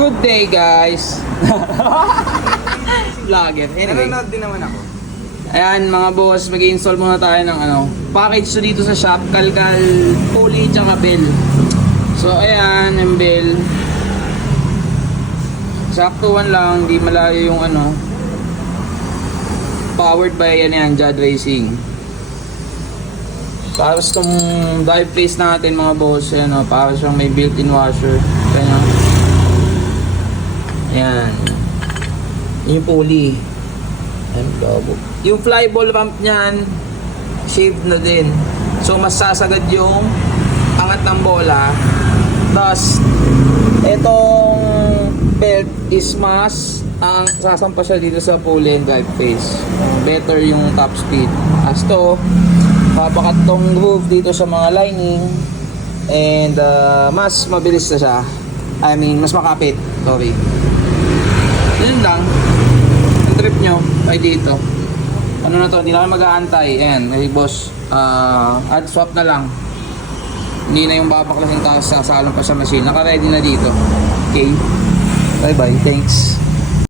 Good day, guys. Vlogger. Anyway. Nanonood din naman ako. Ayan, mga boss, mag-install muna tayo ng package to dito sa shop, kalkal, pulley, tsaka bell. So, ayan, yung bell. Saktuhan lang, di malayo yung powered by Jad Racing. Tapos itong drive face natin, mga boss, ayan, para siyang may built-in washer. Ayan. Ayan. Yung pulley. Ayan, double. Yung flyball pump niyan, shaved na din. So, mas sasagad yung angat ng bola. Thus, itong belt is mas ang sasampa siya dito sa pulley and drive face. Better yung top speed. As to, papakat tong groove dito sa mga lining and mas mabilis na siya. I mean, mas makapit. Sorry. Yun lang. Ang trip nyo ay dito. Ano na to, hindi na mag-aantay. Ayan, hey boss, add swap na lang. Hindi na yung babaklasin tapos sasalang pa sa machine. Naka-ready na dito. Okay. Bye bye, thanks.